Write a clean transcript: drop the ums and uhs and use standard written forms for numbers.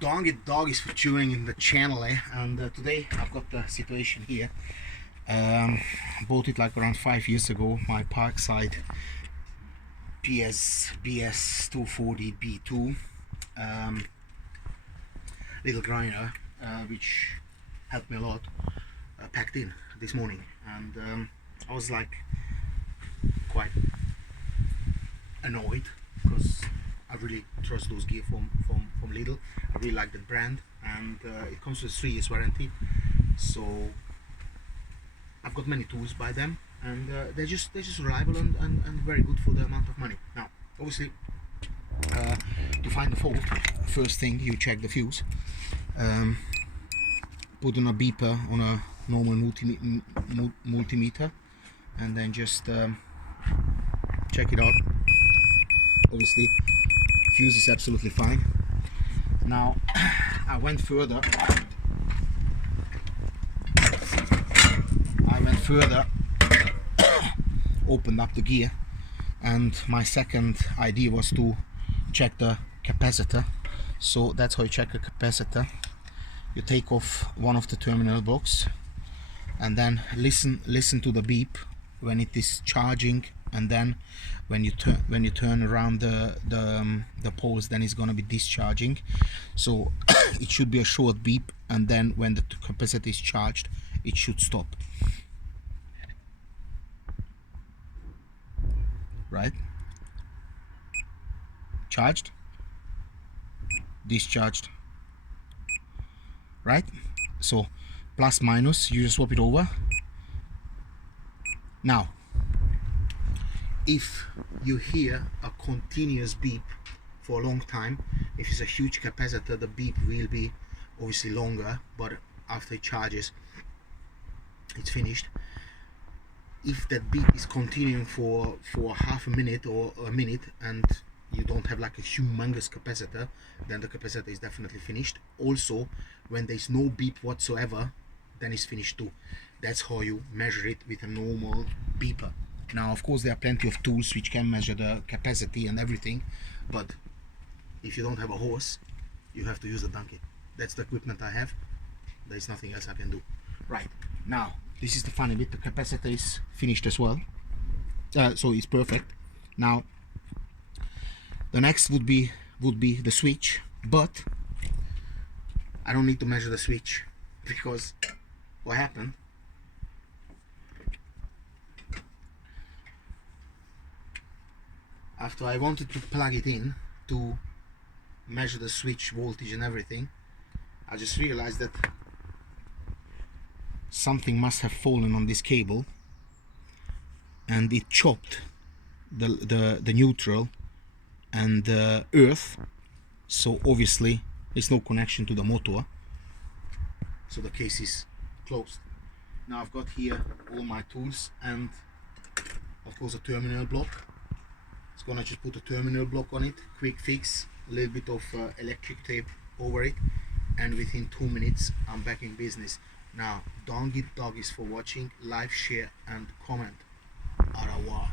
Dog is for chewing in the channel, and today I've got the situation here. Bought it like around 5 years ago, my Parkside psbs 240 B2 little grinder, which helped me a lot, packed in this morning, and I was like quite annoyed because I really trust those gear from Lidl. I really like that brand, and it comes with 3 years warranty, so I've got many tools by them, and they're just reliable and very good for the amount of money. Now obviously, to find the fault, first thing you check the fuse, put on a beeper on a normal multimeter, and then just check it out. Obviously fuse is absolutely fine. Now I went further, opened up the gear, and my second idea was to check the capacitor. So that's how you check a capacitor. You take off one of the terminal blocks and then listen to the beep when it is charging, and then when you turn around the poles, then it's gonna be discharging. So it should be a short beep, and then when the capacitor is charged, it should stop. Right? Charged, discharged. Right? So plus minus, you just swap it over. Now if you hear a continuous beep for a long time, if it's a huge capacitor, the beep will be obviously longer, but after it charges, it's finished. If that beep is continuing for half a minute or a minute, and you don't have like a humongous capacitor, then the capacitor is definitely finished. Also, when there's no beep whatsoever, then it's finished too. That's how you measure it with a normal beeper. Now of course there are plenty of tools which can measure the capacity and everything, but if you don't have a horse, you have to use a donkey. That's the equipment I have. There's nothing else I can do. Right, now this is the funny bit, the capacitor is finished as well, so it's perfect. Now the next would be the switch, but I don't need to measure the switch, because what happened, after I wanted to plug it in to measure the switch voltage and everything, I just realized that something must have fallen on this cable, and it chopped the neutral and the earth, so obviously there's no connection to the motor, so the case is closed. Now I've got here all my tools and of course a terminal block. It's gonna just put a terminal block on it, quick fix, a little bit of electric tape over it, and within 2 minutes I'm back in business. Now don't get doggies for watching, like, share and comment. Au revoir.